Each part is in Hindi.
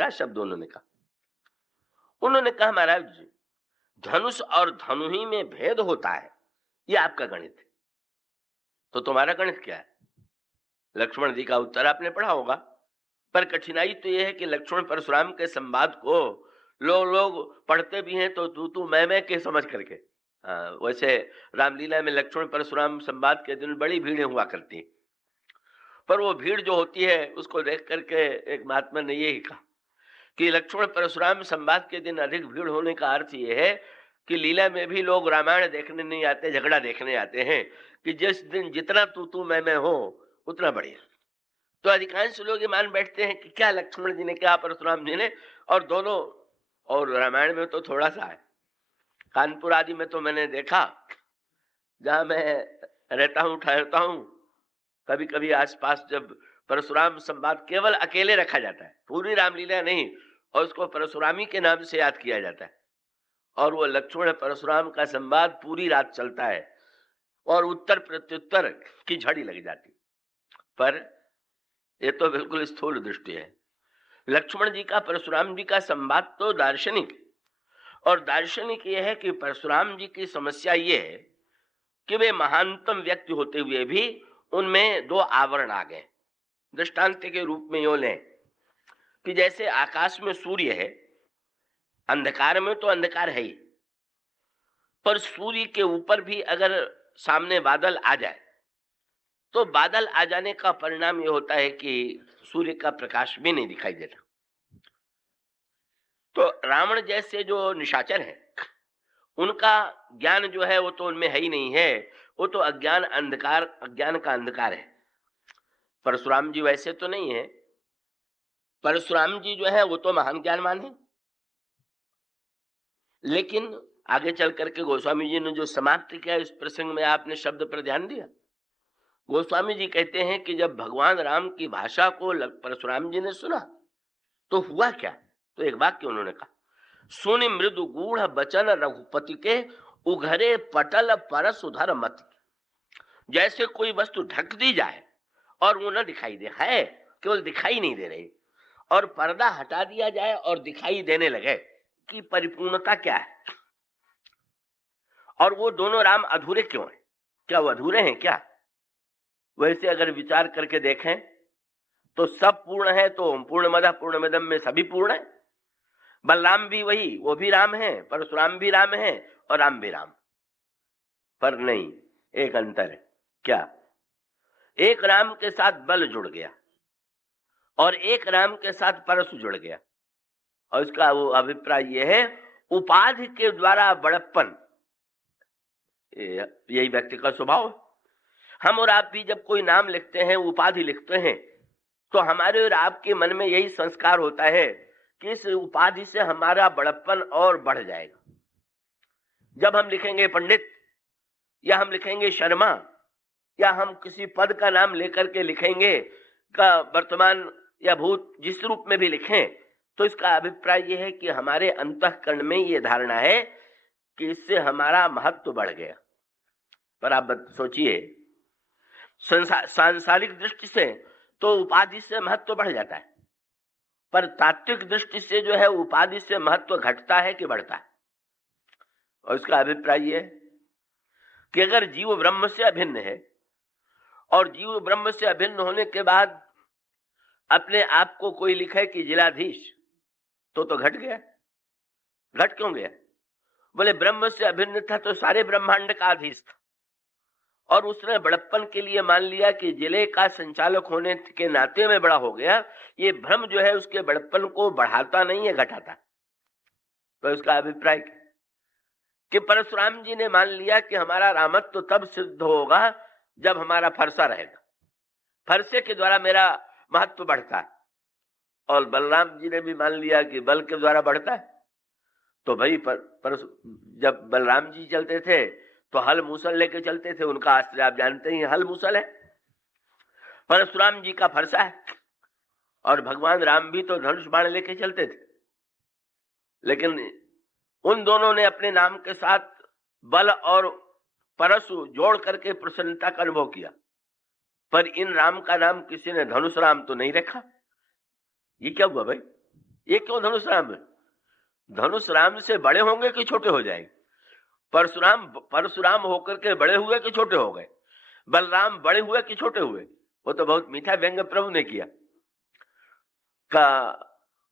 क्या शब्द उन्होंने कहा? उन्होंने कहा, महाराज जी, धनुष और धनु ही में भेद होता है, ये आपका गणित है। तो तुम्हारा गणित क्या है? लक्ष्मण जी का उत्तर आपने पढ़ा होगा। पर कठिनाई तो यह है कि लक्ष्मण परशुराम के संवाद को लोग पढ़ते भी हैं तो तू मैं के समझ करके। वैसे रामलीला में लक्ष्मण परशुराम संवाद के दिन बड़ी भीड़ें हुआ करती हैं, पर वो भीड़ जो होती है उसको देख करके एक महात्मा ने यही कहा कि लक्ष्मण परशुराम संवाद के दिन अधिक भीड़ होने का अर्थ यह है कि लीला में भी लोग रामायण देखने नहीं आते, झगड़ा देखने आते हैं कि जिस दिन जितना तू मैं हो उतना बढ़िया। तो अधिकांश लोग ये मान बैठते हैं कि क्या लक्ष्मण जी ने, क्या परशुराम जी ने, और दोनों, और रामायण में तो थोड़ा सा है। कानपुर आदि में तो मैंने देखा, जहां मैं रहता हूं, ठहरता हूं, कभी कभी आसपास जब परशुराम संवाद केवल अकेले रखा जाता है, पूरी रामलीला नहीं, और उसको परशुरामी के नाम से याद किया जाता है, और वो लक्ष्मण परशुराम का संवाद पूरी रात चलता है और उत्तर प्रत्युत्तर की झड़ी लग जाती। पर ये तो बिल्कुल स्थूल दृष्टि है। लक्ष्मण जी का परशुराम जी का संवाद तो दार्शनिक, और दार्शनिक ये है कि परशुराम जी की समस्या ये है कि वे महानतम व्यक्ति होते हुए भी उनमें दो आवरण आ गए। दृष्टांत के रूप में यो लें कि जैसे आकाश में सूर्य है, अंधकार में तो अंधकार है ही, पर सूर्य के ऊपर भी अगर सामने बादल आ जाए तो बादल आ जाने का परिणाम यह होता है कि सूर्य का प्रकाश भी नहीं दिखाई देता। तो रावण जैसे जो निशाचर हैं, उनका ज्ञान जो है वो तो उनमें है ही नहीं है, वो तो अज्ञान का अंधकार है। परशुराम जी वैसे तो नहीं है, परशुराम जी जो है वो तो महान ज्ञानवान है। लेकिन आगे चल करके गोस्वामी जी ने जो समाप्त किया, इस प्रसंग में आपने शब्द पर ध्यान दिया। गोस्वामी जी कहते हैं कि जब भगवान राम की भाषा को परशुराम जी ने सुना तो हुआ क्या? तो एक वाक्य उन्होंने कहा, सुनि मृदु गूढ़ बचन रघुपति के, उघरे पटल परस उधर मत। जैसे कोई वस्तु ढक दी जाए और वो न दिखाई दे, है केवल दिखाई नहीं दे रही, और पर्दा हटा दिया जाए और दिखाई देने लगे कि परिपूर्णता क्या है। और वो दोनों राम अधूरे क्यों हैं? क्या वो अधूरे हैं क्या? वैसे अगर विचार करके देखें तो सब पूर्ण है, तो पूर्णमदः पूर्णमिदं में सभी पूर्ण है। बलराम भी वही, वो भी राम है, परशुराम भी राम है और राम भी राम। पर नहीं, एक अंतर है। क्या? एक राम के साथ बल जुड़ गया और एक राम के साथ परशु जुड़ गया, और इसका वो अभिप्राय यह है, उपाधि के द्वारा बड़प्पन, यही व्यक्ति का स्वभाव। हम और आप भी जब कोई नाम लिखते हैं, उपाधि लिखते हैं, तो हमारे और आपके मन में यही संस्कार होता है कि इस उपाधि से हमारा बड़प्पन और बढ़ जाएगा। जब हम लिखेंगे पंडित, या हम लिखेंगे शर्मा, या हम किसी पद का नाम लेकर के लिखेंगे, का वर्तमान या भूत जिस रूप में भी लिखें, तो इसका अभिप्राय यह है कि हमारे अंतःकरण में यह धारणा है कि इससे हमारा महत्व बढ़ गया। पर आप सोचिए, सांसारिक दृष्टि से तो उपाधि से महत्व बढ़ जाता है, पर तात्विक दृष्टि से जो है उपाधि से महत्व घटता है कि बढ़ता है। और इसका अभिप्राय यह है कि अगर जीव ब्रह्म से अभिन्न है, और जीव ब्रह्म से अभिन्न होने के बाद अपने आप को कोई लिखे कि जिलाधीश, तो घट गया। घट क्यों गया? बोले ब्रह्म से अभिन्न था तो सारे ब्रह्मांड का अधीश था, और उसने बड़प्पन के लिए मान लिया कि जिले का संचालक होने के नाते में बड़ा हो गया। ये भ्रम जो है उसके बड़प्पन को बढ़ाता नहीं है, घटाता। तो उसका अभिप्राय कि परशुराम जी ने मान लिया कि हमारा रामत्व तो तब सिद्ध होगा जब हमारा फरसा रहेगा, फरसे के द्वारा मेरा महत्व बढ़ता है। और बलराम जी ने भी मान लिया कि बल के द्वारा बढ़ता है। तो भाई जब बलराम जी चलते थे तो हल मूसल लेके चलते थे, उनका आश्रय आप जानते ही, हल मूसल है। परशुराम जी का फरसा है, और भगवान राम भी तो धनुष बाण लेके चलते थे। लेकिन उन दोनों ने अपने नाम के साथ बल और परशु जोड़ करके प्रसन्नता का अनुभव किया, पर इन राम का नाम किसी ने धनुष राम तो नहीं रखा। ये क्या हुआ भाई? ये क्यों धनुष राम? धनुष राम से बड़े होंगे कि छोटे हो जाएंगे? परशुराम होकर के बड़े हुए कि छोटे हो गए? बलराम बड़े हुए कि छोटे हुए? वो तो बहुत मीठा व्यंग्य प्रभु ने किया का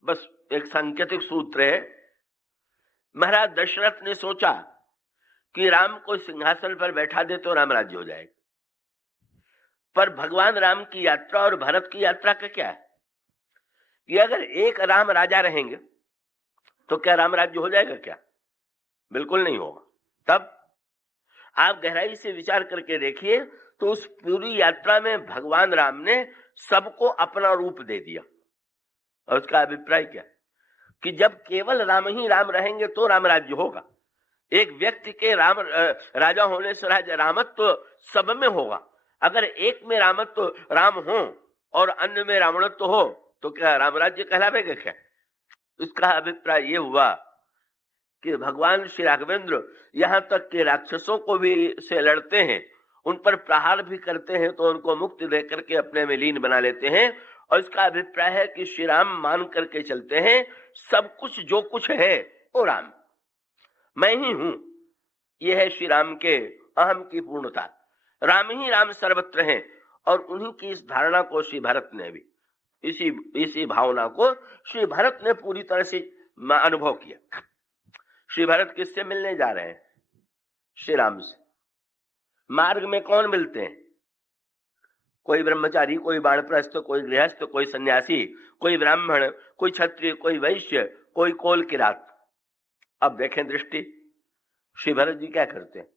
बस एक सांकेतिक सूत्र है। महाराज दशरथ ने सोचा कि राम को सिंहासन पर बैठा दे तो राम राज्य हो जाएगा, पर भगवान राम की यात्रा और भरत की यात्रा का क्या है कि अगर एक राम राजा रहेंगे तो क्या राम राज्य हो जाएगा? क्या बिल्कुल नहीं होगा। तब आप गहराई से विचार करके देखिए तो उस पूरी यात्रा में भगवान राम ने सबको अपना रूप दे दिया। और उसका अभिप्राय क्या कि जब केवल राम ही राम रहेंगे तो राम राज्य होगा। एक व्यक्ति के राम राजा होने से रामत्व तो सब में होगा। अगर एक में रामत्व तो राम हो और अन्य में रावणत्व तो हो तो क्या राम राज्य कहलावेगा? क्या उसका अभिप्राय ये हुआ कि भगवान श्री राघवेंद्र यहाँ तक के राक्षसों को भी से लड़ते हैं, उन पर प्रहार भी करते हैं तो उनको मुक्ति देकर के अपने में लीन बना लेते हैं। और इसका अभिप्राय है कि श्री राम मान करके चलते हैं सब कुछ जो कुछ है वो राम, मैं ही हूं। यह है श्री राम के अहम की पूर्णता। राम ही राम सर्वत्र हैं। और उन्हीं की इस धारणा को श्री भरत ने भी इसी भावना को श्री भरत ने पूरी तरह से अनुभव किया। श्री भरत किससे मिलने जा रहे हैं? श्री राम से। मार्ग में कौन मिलते हैं? कोई ब्रह्मचारी, कोई बाणप्रस्थ, कोई गृहस्थ, कोई सन्यासी, कोई ब्राह्मण, कोई क्षत्रिय, कोई वैश्य, कोई कोल किरात। अब देखें दृष्टि, श्री भरत जी क्या करते हैं?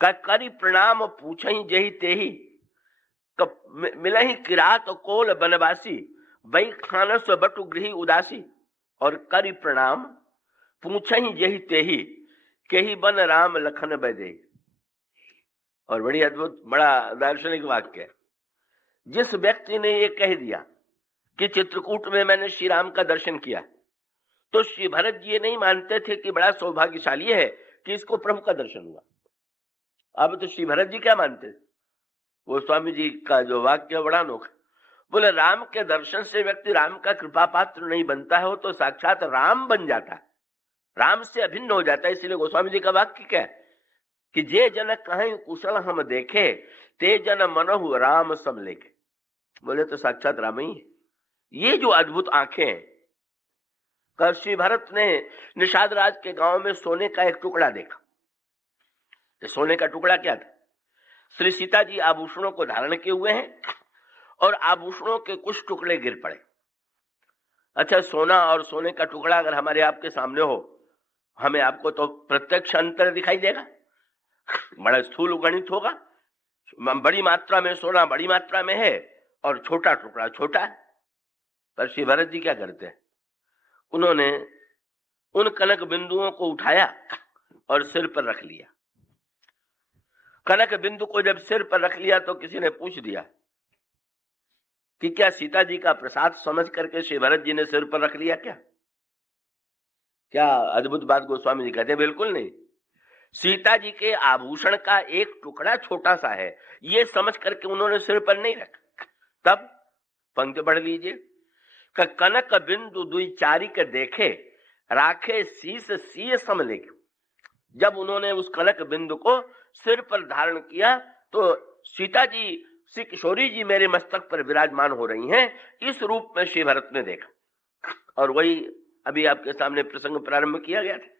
करी प्रणाम पूछहि जेहि तेहि, मिलहि किरात कोल बनवासी, वै खानस बटु गृही उदासी। और करी प्रणाम पूछहि जेहि तेहि, केहि बन राम लखन बैदेहि। और बड़ी अद्भुत बड़ा दार्शनिक वाक्य है। जिस व्यक्ति ने ये कह दिया कि चित्रकूट में मैंने श्री राम का दर्शन किया, तो श्री भरत जी ये नहीं मानते थे कि बड़ा सौभाग्यशाली है कि इसको प्रभु का दर्शन हुआ। अब तो श्री भरत जी क्या मानते थे? वो स्वामी जी का जो वाक्य बड़ा अनोखा, बोले राम के दर्शन से व्यक्ति राम का कृपा पात्र नहीं बनता है, वो तो साक्षात राम बन जाता है, राम से अभिन्न हो जाता है। इसलिए गोस्वामी जी का वाक्य क्या है कि जे जन कहीं कुशल हम देखे, ते जन मनहु राम सब लेके। बोले तो साक्षात राम ही है। ये जो अद्भुत आंखें हैं। कल श्री भरत ने निषाद राज के गांव में सोने का एक टुकड़ा देखा। तो सोने का टुकड़ा क्या था? श्री सीता जी आभूषणों को धारण किए हुए हैं और आभूषणों के कुछ टुकड़े गिर पड़े। अच्छा, सोना और सोने का टुकड़ा अगर हमारे आपके सामने हो, हमें आपको तो प्रत्यक्ष अंतर दिखाई देगा, बड़ा स्थूल गणित होगा। बड़ी मात्रा में सोना बड़ी मात्रा में है और छोटा टुकड़ा छोटा है। पर श्री भरत जी क्या करते हैं? उन्होंने उन कनक बिंदुओं को उठाया और सिर पर रख लिया। कनक बिंदु को जब सिर पर रख लिया तो किसी ने पूछ दिया कि क्या सीता जी का प्रसाद समझ करके श्री भरत जी ने सिर पर रख लिया? क्या अद्भुत बात गोस्वामी जी कहते हैं। बिल्कुल नहीं। सीता जी के आभूषण का एक टुकड़ा छोटा सा है, ये समझ करके उन्होंने सिर पर नहीं रखा। तब पंक्ति पढ़ लीजिए, कनक बिंदु दुई चारी के देखे, राखे शीस सीय सम लेके। जब उन्होंने उस कनक बिंदु को सिर पर धारण किया तो सीता जी, श्री किशोरी जी मेरे मस्तक पर विराजमान हो रही हैं, इस रूप में श्री भरत ने देखा। और वही अभी आपके सामने प्रसंग प्रारंभ किया गया था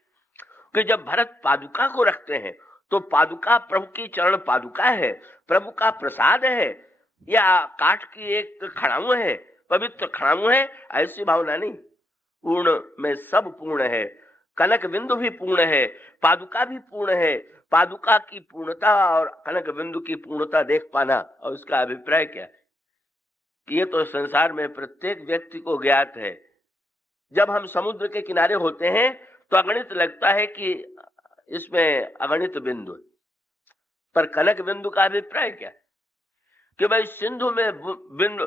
कि जब भरत पादुका को रखते हैं तो पादुका प्रभु की चरण पादुका है, प्रभु का प्रसाद है, या काठ की एक खड़ाऊ है, पवित्र खड़ाऊ है, ऐसी भावना नहीं। पूर्ण में सब पूर्ण है। कनक बिंदु भी पूर्ण है, पादुका भी पूर्ण है। पादुका की पूर्णता और कनक बिंदु की पूर्णता देख पाना, और उसका अभिप्राय क्या है? ये तो संसार में प्रत्येक व्यक्ति को ज्ञात है। जब हम समुद्र के किनारे होते हैं तो अगणित लगता है कि इसमें अगणित बिंदु, पर कनक बिंदु का अभिप्राय क्या है कि भाई सिंधु में बिंदु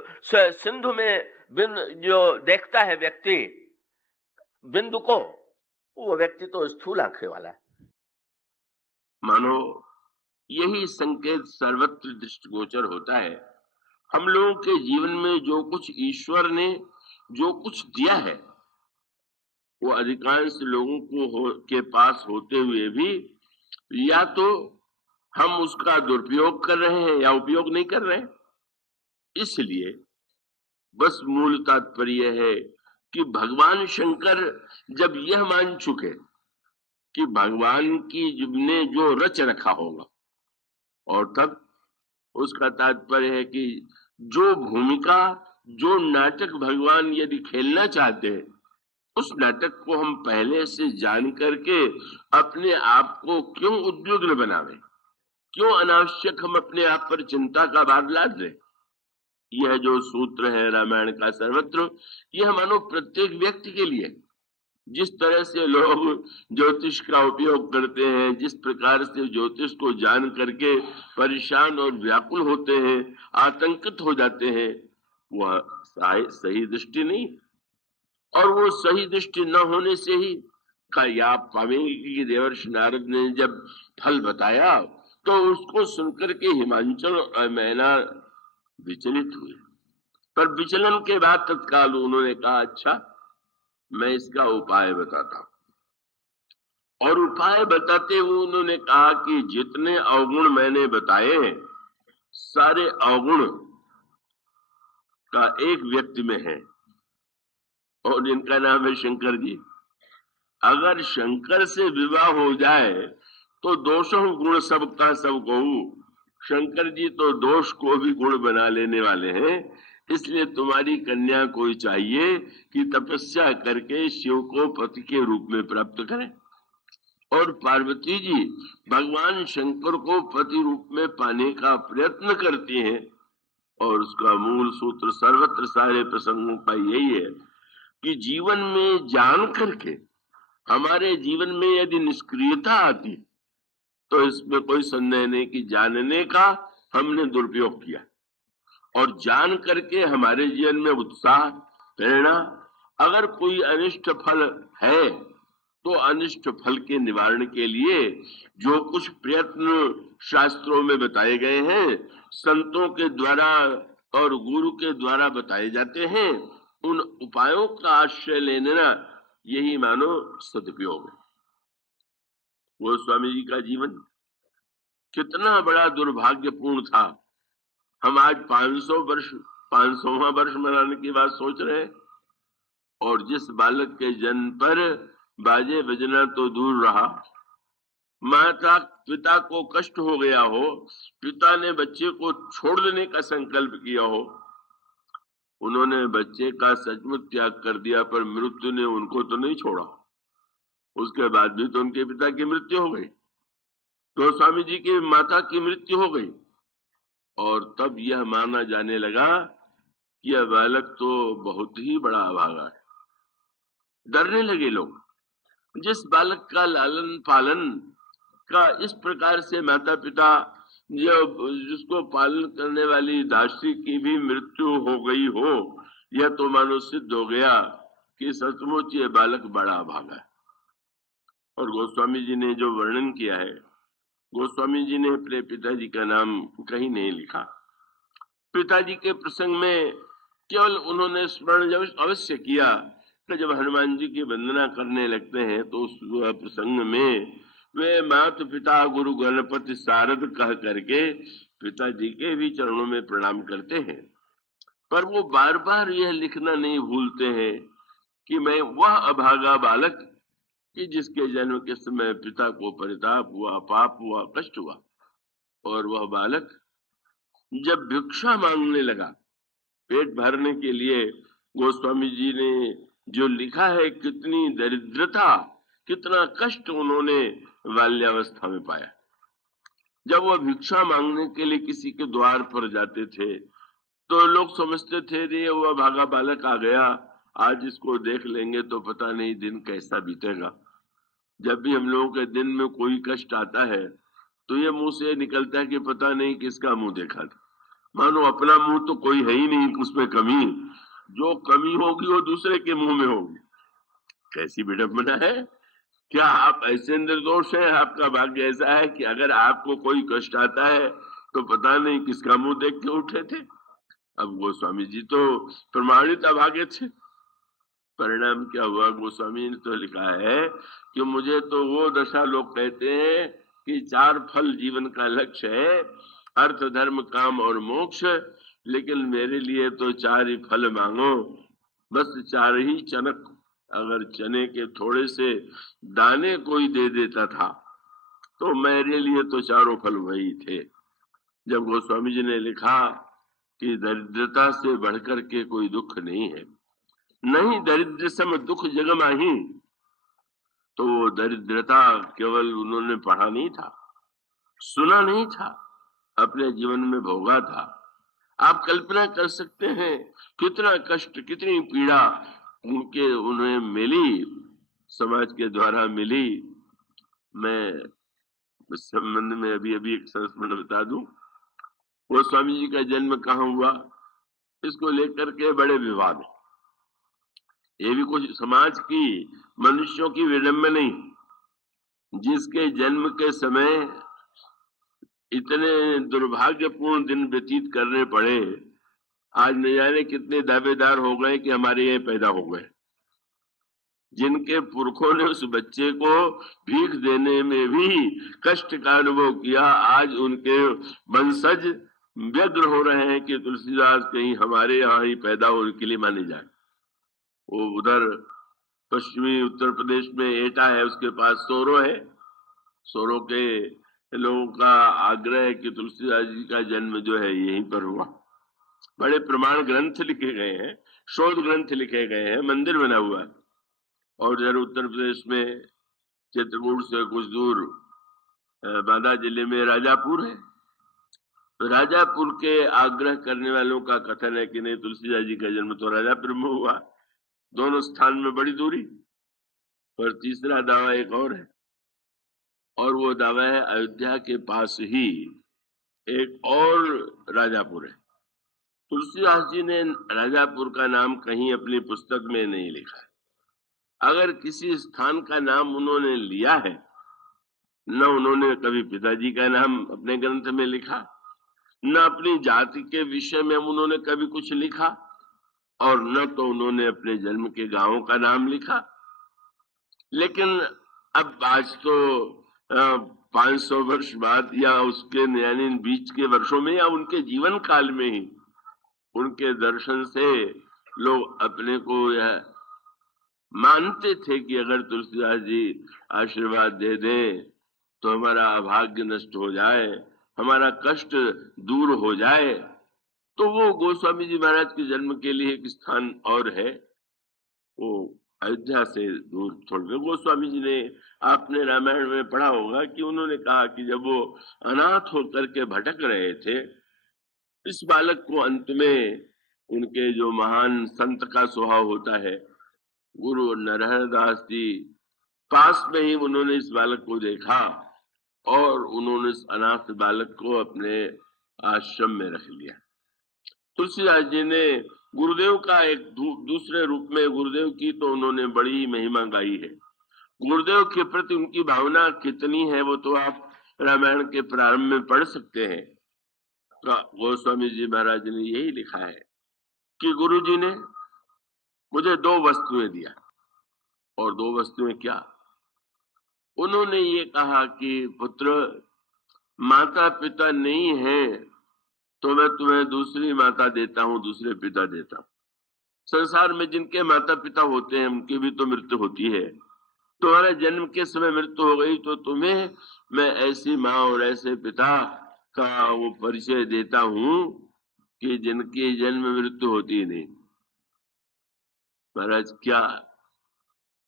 जो देखता है व्यक्ति बिंदु को, वो व्यक्ति तो स्थूल आंखें वाला है। मानो यही संकेत सर्वत्र दृष्टिगोचर होता है। हम लोगों के जीवन में जो कुछ ईश्वर ने जो कुछ दिया है वो अधिकांश लोगों के पास होते हुए भी या तो हम उसका दुरुपयोग कर रहे हैं या उपयोग नहीं कर रहे हैं। इसलिए बस मूल तात्पर्य है कि भगवान शंकर जब यह मान चुके कि भगवान की ने जो रच रखा होगा, और तब उसका तात्पर्य है कि जो भूमिका, जो नाटक भगवान यदि खेलना चाहते हैं, उस नाटक को हम पहले से जान करके अपने आप को क्यों उद्विग्न बनावे, क्यों अनावश्यक हम अपने आप पर चिंता का भार लाद लें। यह जो सूत्र है रामायण का सर्वत्र, यह मानो प्रत्येक व्यक्ति के लिए, जिस तरह से लोग ज्योतिष का उपयोग करते हैं, जिस प्रकार से ज्योतिष को जान करके परेशान और व्याकुल होते हैं, आतंकित हो जाते हैं, वह सही दृष्टि नहीं। और वो सही दृष्टि न होने से ही का आप पाएंगे कि देवर्षि नारद ने जब फल बताया तो उसको सुनकर के हिमांचल और मैना विचलित हुए। पर विचलन के बाद तत्काल उन्होंने कहा, अच्छा मैं इसका उपाय बताता हूं। और उपाय बताते हुए उन्होंने कहा कि जितने अवगुण मैंने बताए हैं, सारे अवगुण का एक व्यक्ति में है और जिनका नाम है शंकर जी। अगर शंकर से विवाह हो जाए तो दोषों गुण सबका सब कहूं। शंकर जी तो दोष को भी गुण बना लेने वाले हैं। इसलिए तुम्हारी कन्या को चाहिए कि तपस्या करके शिव को पति के रूप में प्राप्त करें। और पार्वती जी भगवान शंकर को पति रूप में पाने का प्रयत्न करती हैं। और उसका मूल सूत्र सर्वत्र सारे प्रसंगों का यही है कि जीवन में जान करके हमारे जीवन में यदि निष्क्रियता आती तो इसमें कोई संदेह नहीं कि जानने का हमने दुरुपयोग किया। और जान करके हमारे जीवन में उत्साह, प्रेरणा, अगर कोई अनिष्ट फल है तो अनिष्ट फल के निवारण के लिए जो कुछ प्रयत्न शास्त्रों में बताए गए हैं, संतों के द्वारा और गुरु के द्वारा बताए जाते हैं, उन उपायों का आश्रय लेना यही मानो सदुपयोग है। गोस्वामी जी का जीवन कितना बड़ा दुर्भाग्यपूर्ण था। हम आज 500वां वर्ष मनाने की बात सोच रहे हैं, और जिस बालक के जन्म पर बाजे बजना तो दूर रहा, माता पिता को कष्ट हो गया हो, पिता ने बच्चे को छोड़ देने का संकल्प किया हो, उन्होंने बच्चे का सचमुच त्याग कर दिया, पर मृत्यु ने उनको तो नहीं छोड़ा। उसके बाद भी तो उनके पिता की मृत्यु हो गई, गोस्वामी जी की माता की मृत्यु हो गई। और तब यह माना जाने लगा कि यह बालक तो बहुत ही बड़ा अभागा है। डरने लगे लोग। जिस बालक का लालन पालन का इस प्रकार से माता पिता, जिसको पालन करने वाली दासी की भी मृत्यु हो गई हो, यह तो मानो सिद्ध हो गया कि सचमुच ये बालक बड़ा अभागा है। और गोस्वामी जी ने जो वर्णन किया है, गोस्वामी जी ने अपने पिताजी का नाम कहीं नहीं लिखा। पिताजी के प्रसंग में केवल उन्होंने स्मरण अवश्य किया कि जब हनुमान जी की वंदना करने लगते हैं तो उस प्रसंग में वे माता पिता गुरु गणपति शारद कह करके पिताजी के भी चरणों में प्रणाम करते हैं। पर वो बार बार यह लिखना नहीं भूलते हैं कि मैं वह अभागा बालक कि जिसके जन्म के समय पिता को परिताप हुआ, पाप हुआ, कष्ट हुआ। और वह बालक जब भिक्षा मांगने लगा पेट भरने के लिए, गोस्वामी जी ने जो लिखा है, कितनी दरिद्रता, कितना कष्ट उन्होंने बाल्यावस्था में पाया। जब वह भिक्षा मांगने के लिए किसी के द्वार पर जाते थे तो लोग समझते थे रे वह भागा बालक आ गया, आज इसको देख लेंगे तो पता नहीं दिन कैसा बीतेगा। जब भी हम लोगों के दिन में कोई कष्ट आता है तो ये मुंह से निकलता है कि पता नहीं किसका मुंह देखा था। मानो अपना मुंह तो कोई है ही नहीं, उसमें कमी, जो कमी होगी वो दूसरे के मुंह में होगी। कैसी विडंबना है। क्या आप ऐसे निर्दोष हैं? आपका भाग्य ऐसा है कि अगर आपको कोई कष्ट आता है तो पता नहीं किसका मुंह देख के उठे थे। अब गोस्वामी जी तो प्रमाणित अभागे थे। परिणाम क्या हुआ? गोस्वामी ने तो लिखा है कि मुझे तो वो दशा लोग कहते हैं कि 4 फल जीवन का लक्ष्य है, अर्थ धर्म काम और मोक्ष, लेकिन मेरे लिए तो 4 ही फल मांगो, बस 4 ही चनक। अगर चने के थोड़े से दाने कोई दे देता था तो मेरे लिए तो 4 फल वही थे। जब गोस्वामी जी ने लिखा कि दरिद्रता से बढ़कर के कोई दुख नहीं है, नहीं दरिद्र सम दुख जग माही, तो दरिद्रता केवल उन्होंने पढ़ा नहीं था, सुना नहीं था, अपने जीवन में भोगा था। आप कल्पना कर सकते हैं कितना कष्ट, कितनी पीड़ा उन्हें मिली, समाज के द्वारा मिली। मैं इस संबंध में अभी अभी एक संस्मरण बता दूं। वो स्वामी जी का जन्म कहाँ हुआ, इसको लेकर के बड़े विवाद है। ये भी कुछ समाज की, मनुष्यों की विडंबना नहीं। जिसके जन्म के समय इतने दुर्भाग्यपूर्ण दिन व्यतीत करने पड़े, आज न जाने कितने दावेदार हो गए कि हमारे यहाँ पैदा हो गए। जिनके पुरखों ने उस बच्चे को भीख देने में भी कष्ट का अनुभव किया, आज उनके वंशज व्यग्र हो रहे हैं कि तुलसीदास कहीं हमारे यहाँ ही पैदा हो, उनके लिए माने जाए। वो उधर पश्चिमी उत्तर प्रदेश में एटा है, उसके पास सोरो है। सोरो के लोगों का आग्रह है कि तुलसीदास जी का जन्म जो है यहीं पर हुआ। बड़े प्रमाण ग्रंथ लिखे गए हैं, शोध ग्रंथ लिखे गए हैं, मंदिर बना हुआ है। और इधर उत्तर प्रदेश में चित्रकूट से कुछ दूर बांदा जिले में राजापुर है। तो राजापुर के आग्रह करने वालों का कथन है कि नहीं, तुलसीदास जी का जन्म तो राजापुर में हुआ। दोनों स्थान में बड़ी दूरी। और तीसरा दावा एक और है, और वो दावा है अयोध्या के पास ही एक और राजापुर है। तुलसीदास जी ने राजापुर का नाम कहीं अपनी पुस्तक में नहीं लिखा है। अगर किसी स्थान का नाम उन्होंने लिया है, न उन्होंने कभी पिताजी का नाम अपने ग्रंथ में लिखा, न अपनी जाति के विषय में उन्होंने कभी कुछ लिखा, और न तो उन्होंने अपने जन्म के गांव का नाम लिखा। लेकिन अब आज तो 500 वर्ष बाद या उसके यानी बीच के वर्षों में या उनके जीवन काल में ही उनके दर्शन से लोग अपने को यह मानते थे कि अगर तुलसीदास जी आशीर्वाद दे दें तो हमारा अभाग्य नष्ट हो जाए, हमारा कष्ट दूर हो जाए। तो वो गोस्वामी जी महाराज के जन्म के लिए एक स्थान और है, वो अयोध्या से दूर थोड़े। गोस्वामी जी ने, आपने रामायण में पढ़ा होगा कि उन्होंने कहा कि जब वो अनाथ होकर के भटक रहे थे, इस बालक को अंत में उनके जो महान संत का स्वभाव होता है, गुरु नरहर दास जी पास में ही उन्होंने इस बालक को देखा और उन्होंने इस अनाथ बालक को अपने आश्रम में रख लिया। तुलसीदास जी ने गुरुदेव का एक दूसरे रूप में गुरुदेव की तो उन्होंने बड़ी महिमा गाई है। गुरुदेव के प्रति उनकी भावना कितनी है वो तो आप रामायण के प्रारंभ में पढ़ सकते हैं। तो गोस्वामी जी महाराज ने यही लिखा है कि गुरु जी ने मुझे 2 वस्तुएं दिया। और 2 वस्तुएं क्या? उन्होंने ये कहा कि पुत्र, माता पिता नहीं है तो मैं तुम्हें दूसरी माता देता हूं, दूसरे पिता देता हूं। संसार में जिनके माता पिता होते हैं उनकी भी तो मृत्यु होती है। तुम्हारे जन्म के समय मृत्यु हो गई तो तुम्हें मैं ऐसी माँ और ऐसे पिता का वो परिचय देता हूं कि जिनकी जन्म मृत्यु होती नहीं। महाराज क्या?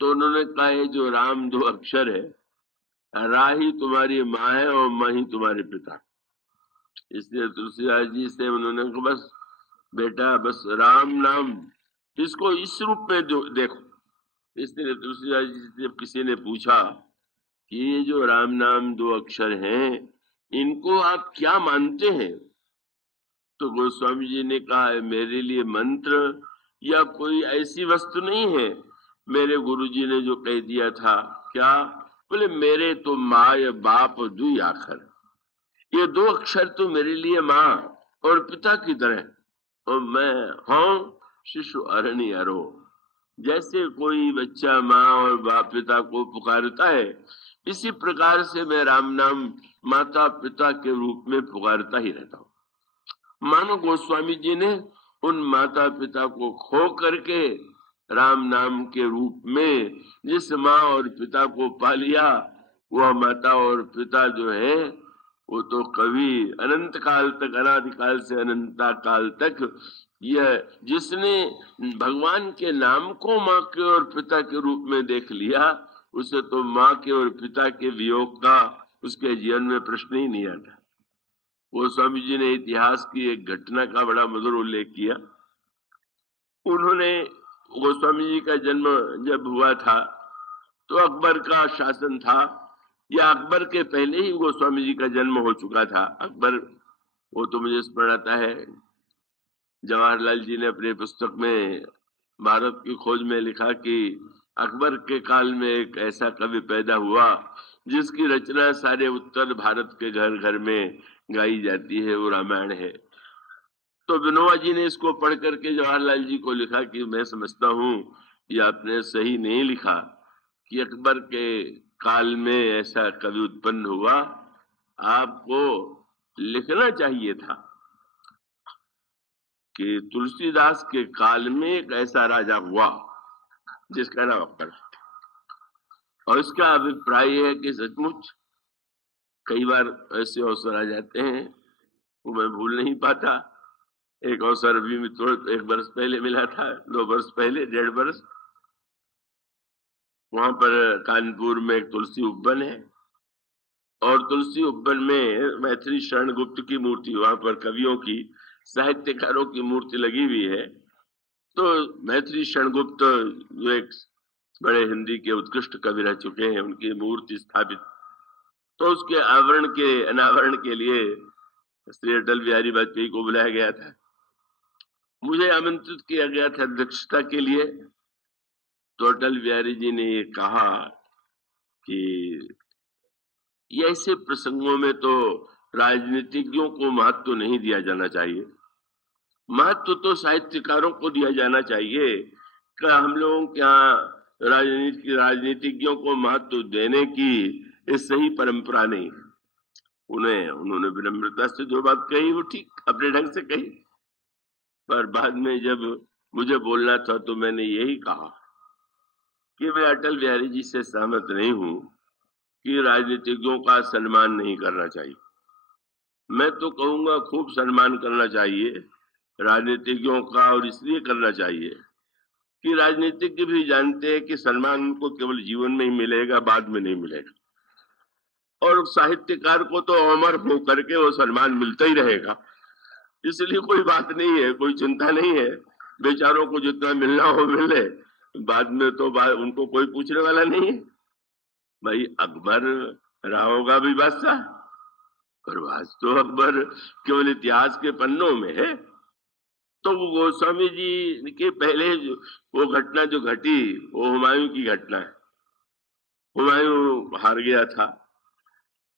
तो उन्होंने कहा ये जो राम 2 अक्षर है, रा ही तुम्हारी माँ है और माँ ही तुम्हारे पिता। इसलिए तुलसीदास जी से उन्होंने कहा बस बेटा, बस राम नाम इसको इस रूप में देखो। इसलिए तुलसीदास जी से जब किसी ने पूछा कि ये जो राम नाम 2 अक्षर हैं, इनको आप क्या मानते हैं, तो गोस्वामी जी ने कहा मेरे लिए मंत्र या कोई ऐसी वस्तु नहीं है। मेरे गुरुजी ने जो कह दिया था, क्या बोले, मेरे तो माँ या बाप 2 आखर, ये 2 अक्षर तो मेरे लिए माँ और पिता की तरह, और मैं हूं शिशु अरणी अरो। जैसे कोई बच्चा माँ और बाप पिता को पुकारता है, इसी प्रकार से मैं राम नाम माता पिता के रूप में पुकारता ही रहता हूँ। मानो गोस्वामी जी ने उन माता पिता को खो करके राम नाम के रूप में जिस माँ और पिता को पा लिया, वह माता और पिता जो है वो तो कभी अनंत काल तक, अनादिकाल से अनंता काल तक, यह जिसने भगवान के नाम को माँ के और पिता के रूप में देख लिया, उसे तो माँ के और पिता के वियोग का उसके जीवन में प्रश्न ही नहीं आता। गोस्वामी जी ने इतिहास की एक घटना का बड़ा मधुर उल्लेख किया। उन्होंने, गोस्वामी जी का जन्म जब हुआ था तो अकबर का शासन था, या अकबर के पहले ही गोस्वामी जी का जन्म हो चुका था। अकबर, वो तो मुझे स्मरण आता है, जवाहरलाल जी ने अपने पुस्तक में भारत की खोज में लिखा कि अकबर के काल में एक ऐसा कवि पैदा हुआ जिसकी रचना सारे उत्तर भारत के घर घर में गाई जाती है, वो रामायण है। तो विनोबा जी ने इसको पढ़ करके जवाहरलाल जी को लिखा कि मैं समझता हूँ ये आपने सही नहीं लिखा, कि अकबर के काल में ऐसा कवि उत्पन्न हुआ, आपको लिखना चाहिए था कि तुलसीदास के काल में एक ऐसा राजा हुआ जिसका नाम अकबर। और इसका अभिप्राय है कि सचमुच कई बार ऐसे अवसर आ जाते हैं वो मैं भूल नहीं पाता। एक अवसर अभी में तो 1 वर्ष पहले मिला था, 2 वर्ष पहले, 1.5 वर्ष, वहां पर कानपुर में एक तुलसी उपवन है, और तुलसी उपवन में मैथिली शरण गुप्त की मूर्ति, वहां पर कवियों की, साहित्यकारों की मूर्ति लगी हुई है। तो मैथिली शरण गुप्त जो एक बड़े हिंदी के उत्कृष्ट कवि रह चुके हैं, उनकी मूर्ति स्थापित, तो उसके आवरण के अनावरण के लिए श्री अटल बिहारी वाजपेयी को बुलाया गया था। मुझे आमंत्रित किया गया था अध्यक्षता के लिए। तो अटल बिहारी जी ने ये कहा कि ये ऐसे प्रसंगों में तो राजनीतिज्ञों को महत्व नहीं दिया जाना चाहिए, महत्व तो साहित्यकारों को दिया जाना चाहिए। क्या हम लोगों के यहाँ राजनीतिज्ञों को महत्व देने की ये सही परंपरा नहीं। उन्होंने विनम्रता से जो बात कही वो ठीक अपने ढंग से कही, पर बाद में जब मुझे बोलना था तो मैंने यही कहा कि मैं अटल बिहारी जी से सहमत नहीं हूं कि राजनीतिज्ञों का सम्मान नहीं करना चाहिए। मैं तो कहूंगा खूब सम्मान करना चाहिए राजनीतिज्ञों का, और इसलिए करना चाहिए कि राजनीतिज्ञ भी जानते हैं कि सम्मान उनको केवल जीवन में ही मिलेगा, बाद में नहीं मिलेगा। और साहित्यकार को तो अमर होकर के वो सम्मान मिलता ही रहेगा, इसलिए कोई बात नहीं है, कोई चिंता नहीं है। बेचारों को जितना मिलना हो मिले, बाद में तो उनको कोई पूछने वाला नहीं है। भाई अकबर रहा होगा भी बादशाह, पर बात तो अकबर केवल इतिहास के पन्नों में है। तो वो गोस्वामी जी के पहले वो घटना जो घटी वो हुमायूं की घटना है। हुमायूं हार गया था,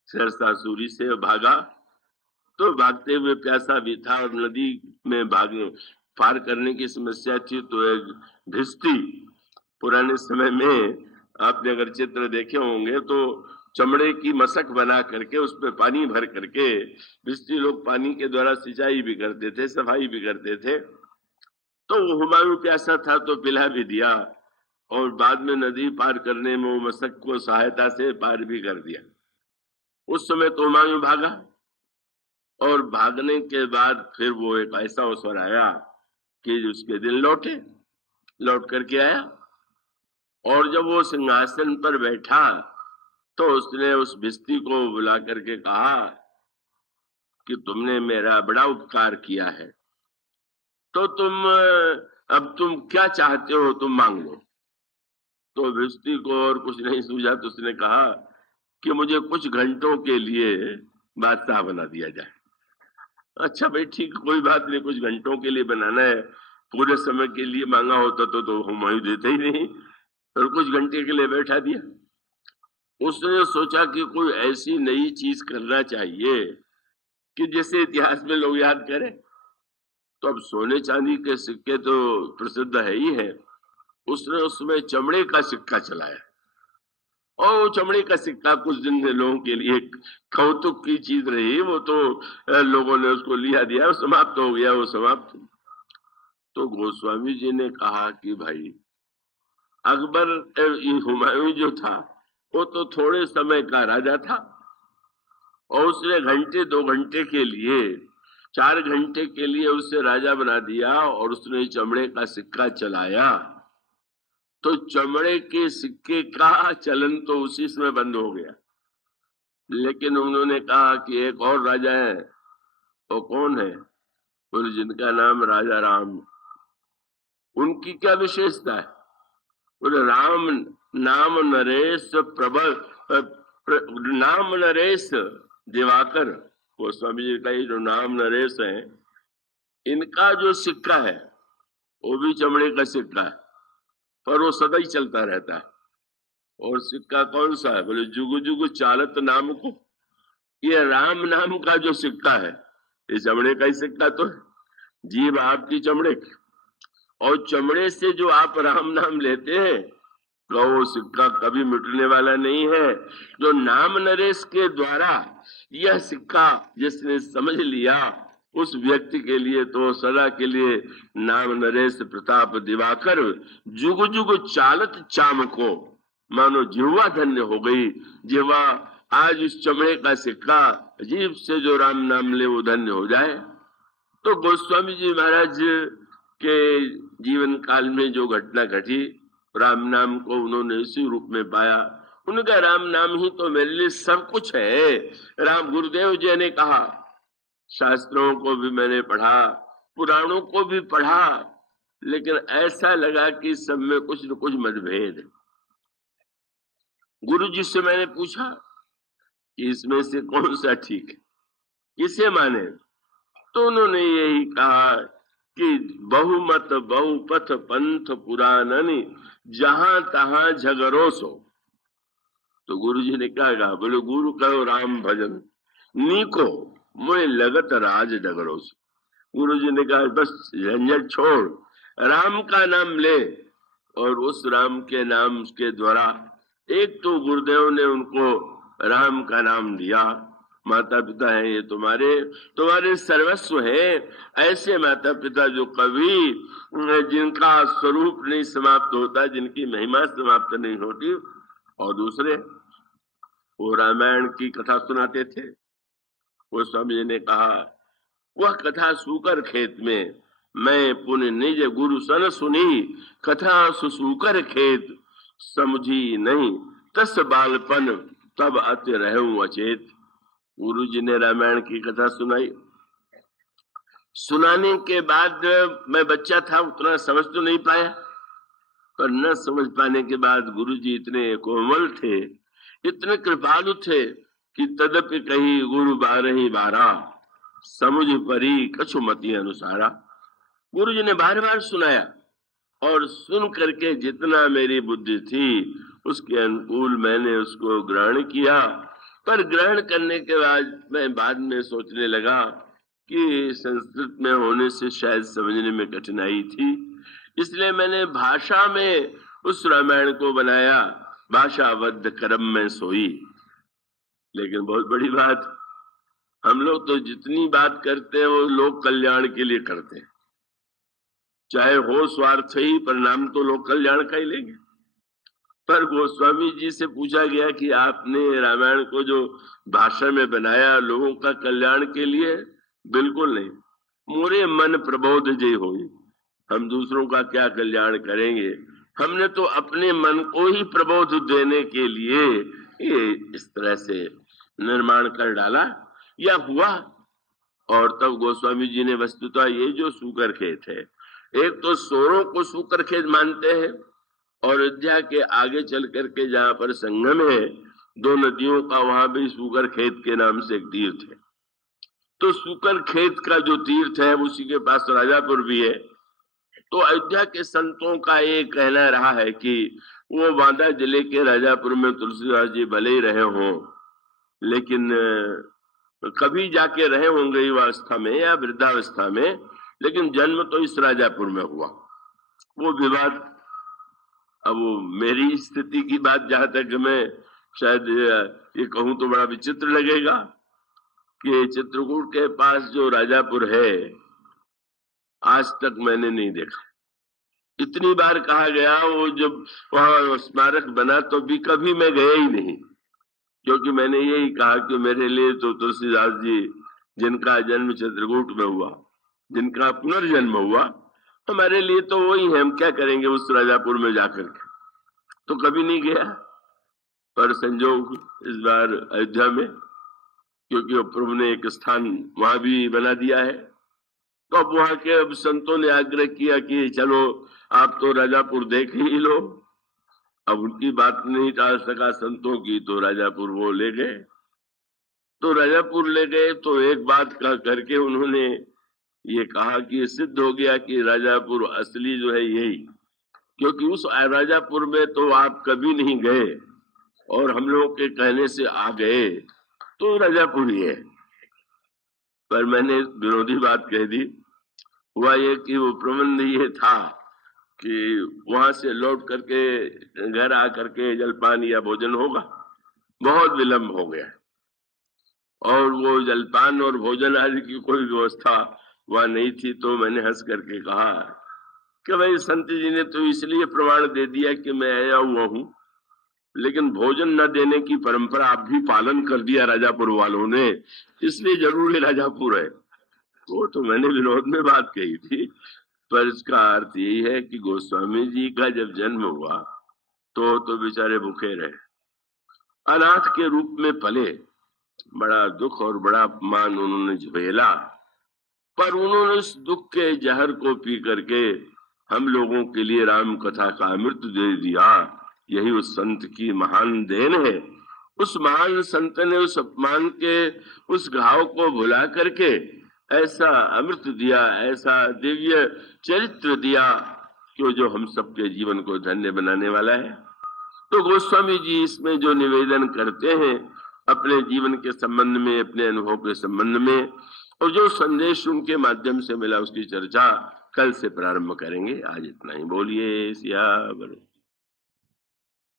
शेरशाह सूरी से भागा, तो भागते हुए प्यासा भी था और नदी में पार करने की समस्या थी। तो एक भिस्ती, पुराने समय में आपने अगर चित्र देखे होंगे तो चमड़े की मशक बना करके उस पर पानी भर करके भिस्ती लोग पानी के द्वारा सिंचाई भी करते थे, सफाई भी करते थे। तो हुमायूं प्यासा था तो पिला भी दिया, और बाद में नदी पार करने में वो मशक को सहायता से पार भी कर दिया। उस समय तो हुमायूं भागा, और भागने के बाद फिर वो एक ऐसा अवसर आया कि उसके दिन लौट करके आया, और जब वो सिंहासन पर बैठा तो उसने उस भिस्ती को बुला करके कहा कि तुमने मेरा बड़ा उपकार किया है, तो अब तुम क्या चाहते हो, तुम मांग लो। तो भिस्ती को और कुछ नहीं सूझा, तो उसने कहा कि मुझे कुछ घंटों के लिए बादशाह बना दिया जाए। अच्छा भाई ठीक, कोई बात नहीं, कुछ घंटों के लिए बनाना है, पूरे समय के लिए मांगा होता तो हुमायूं देते ही नहीं, और कुछ घंटे के लिए बैठा दिया। उसने सोचा कि कोई ऐसी नई चीज करना चाहिए कि जिसे इतिहास में लोग याद करें। तो अब सोने चांदी के सिक्के तो प्रसिद्ध है ही है, उसने उसमें चमड़े का सिक्का चलाया, और वो चमड़े का सिक्का कुछ दिन लोगों के लिए कौतुक की चीज रही, वो तो लोगों ने उसको लिया दिया, वो समाप्त हो गया, वो समाप्त। तो गोस्वामी जी ने कहा कि भाई अकबर हुमायूं जो था वो तो थोड़े समय का राजा था, और उसने घंटे 2 घंटे के लिए 4 घंटे के लिए उसे राजा बना दिया, और उसने चमड़े का सिक्का चलाया, तो चमड़े के सिक्के का चलन तो उसी समय बंद हो गया। लेकिन उन्होंने कहा कि एक और राजा है, वो कौन है? बोले जिनका नाम राजा राम। उनकी क्या विशेषता है? बोले राम नाम नरेश प्रबल नाम नरेश दिवाकर। गोस्वामी जी का ये जो नाम नरेश है, इनका जो सिक्का है वो भी चमड़े का सिक्का है, पर वो सदा ही चलता रहता है। और सिक्का कौन सा है? बोले जुगु जुगु चालत नाम को। ये राम नाम का जो सिक्का है ये चमड़े का ही सिक्का तो है, जीभ आपकी चमड़े की, और चमड़े से जो आप राम नाम लेते हैं तो वो सिक्का कभी मिटने वाला नहीं है। जो नाम नरेश के द्वारा यह सिक्का जिसने समझ लिया, उस व्यक्ति के लिए तो सदा के लिए नाम नरेश प्रताप दिवाकर जुग जुग चालत चाम को, मानो जिह्वा धन्य हो गई। जिह्वा आज उस चमड़े का सिक्का जीभ से जो राम नाम ले वो धन्य हो जाए। तो गोस्वामी जी महाराज के जीवन काल में जो घटना घटी, राम नाम को उन्होंने इसी रूप में पाया। उनका राम नाम ही तो मेरे लिए सब कुछ है। राम गुरुदेव जी ने कहा, शास्त्रों को भी मैंने पढ़ा, पुराणों को भी पढ़ा, लेकिन ऐसा लगा कि सब में कुछ न कुछ मतभेद है। गुरु जी से मैंने पूछा कि इसमें से कौन सा ठीक है, किसे माने? तो उन्होंने यही कहा कि बहुमत बहुपथ पंथ पुराणनी जहां तहां झगड़ो सो। तो गुरु जी ने क्या कहा? बोले गुरु कहो राम भजन नीको मुझे लगत राज डगरो सो। गुरु जी ने कहा बस झंझट छोड़, राम का नाम ले, और उस राम के नाम के द्वारा एक तो गुरुदेव ने उनको राम का नाम दिया, माता पिता है ये तुम्हारे सर्वस्व है। ऐसे माता पिता जो कभी जिनका स्वरूप नहीं समाप्त होता, जिनकी महिमा समाप्त नहीं होती। और दूसरे वो रामायण की कथा सुनाते थे। वो स्वामी जी ने कहा वह कथा सूकर खेत में मैं पुण्य निज गुरु सन सुनी, कथा सुसूकर खेत समझी नहीं तस बालपन तब अति रहूं अचेत। गुरु जी ने रामायण की कथा सुनाई। सुनाने के बाद मैं बच्चा था, उतना समझ तो नहीं पाया, पर न समझ पाने के बाद गुरु जी इतने कोमल थे, इतने कृपालु थे कि तदपि कही गुरु 12 समुझ परी कछुमती अनुसारा। गुरु जी ने बार बार सुनाया, और सुन करके जितना मेरी बुद्धि थी उसके अनुकूल मैंने उसको ग्रहण किया। पर ग्रहण करने के बाद मैं बाद में सोचने लगा कि संस्कृत में होने से शायद समझने में कठिनाई थी, इसलिए मैंने भाषा में उस रामायण को बनाया, भाषाबद्ध कर्म में सोई। लेकिन बहुत बड़ी बात, हम लोग तो जितनी बात करते हैं वो लोक कल्याण के लिए करते हैं, चाहे हो स्वार्थ ही, पर नाम तो लोक कल्याण का ही लेंगे। पर गोस्वामी जी से पूछा गया कि आपने रामायण को जो भाषा में बनाया लोगों का कल्याण के लिए? बिल्कुल नहीं। मोरे मन प्रबोध जय हो, हम दूसरों का क्या कल्याण करेंगे? हमने तो अपने मन को ही प्रबोध देने के लिए ये इस तरह से निर्माण कर डाला या हुआ। और तब गोस्वामी जी ने वस्तुतः ये जो सूकर खेत है, एक तो सोरों को सूकर खेत मानते हैं, और अयोध्या के आगे चल करके जहां पर संगम है 2 नदियों का, वहां भी सूकर खेत के नाम से एक तीर्थ है। तो सूकर खेत का जो तीर्थ है उसी के पास राजापुर भी है। तो अयोध्या के संतों का ये कहना रहा है कि वो बांदा जिले के राजापुर में तुलसीदास जी भले ही रहे हों, लेकिन कभी जाके रहे होंगे युवावस्था में या वृद्धावस्था में, लेकिन जन्म तो इस राजापुर में हुआ। वो विवाद अब वो मेरी स्थिति की बात जहां तक मैं शायद ये कहूं तो बड़ा विचित्र लगेगा कि चित्रकूट के पास जो राजापुर है आज तक मैंने नहीं देखा। इतनी बार कहा गया, वो जब वहां स्मारक बना तो भी कभी मैं गया ही नहीं, क्योंकि मैंने यही कहा कि मेरे लिए तो तुलसीदास जी जिनका जन्म चित्रकूट में हुआ, जिनका पुनर्जन्म हुआ, हमारे लिए तो वही है, हम क्या करेंगे उस राजापुर में जाकर के। तो कभी नहीं गया। पर संजोग इस बार अयोध्या में, क्योंकि प्रभु ने एक स्थान वहां भी बना दिया है, तो अब वहां के अब संतों ने आग्रह किया कि चलो आप तो राजापुर देख ही लो। अब उनकी बात नहीं टाल सका संतों की, तो राजापुर वो ले गए। तो राजापुर ले गए तो एक बात कह करके उन्होंने ये कहा कि सिद्ध हो गया कि राजापुर असली जो है यही, क्योंकि उस राजापुर में तो आप कभी नहीं गए और हम लोगों के कहने से आ गए, तो राजापुर ही है। पर मैंने विरोधी बात कह दी। हुआ ये कि वो प्रबंध ये था कि वहां से लौट करके घर आकर के जलपान या भोजन होगा, बहुत विलंब हो गया और वो जलपान और भोजन आदि की कोई व्यवस्था वहां नहीं थी। तो मैंने हंस करके कहा कि भाई संत जी ने तो इसलिए प्रमाण दे दिया कि मैं आया हुआ हूं, लेकिन भोजन न देने की परंपरा आप भी पालन कर दिया राजापुर वालों ने, इसलिए जरूर ये राजापुर है। वो तो मैंने विरोध में बात कही थी, पर इसका अर्थ यही है कि गोस्वामी जी का जब जन्म हुआ तो बेचारे भूखे रहे, अनाथ के रूप में पले, बड़ा दुख और बड़ा अपमान उन्होंने झेला, पर उन्होंने उस दुख के जहर को पी करके हम लोगों के लिए राम कथा का अमृत दे दिया। यही उस संत की महान देन है। उस महान संत ने उस अपमान के उस घाव को भुला करके ऐसा अमृत दिया, ऐसा दिव्य चरित्र दिया कि जो हम सबके जीवन को धन्य बनाने वाला है। तो गोस्वामी जी इसमें जो निवेदन करते हैं अपने जीवन के संबंध में, अपने अनुभव के संबंध में, और जो संदेश उनके माध्यम से मिला उसकी चर्चा कल से प्रारंभ करेंगे। आज इतना ही। बोलिए सियावर।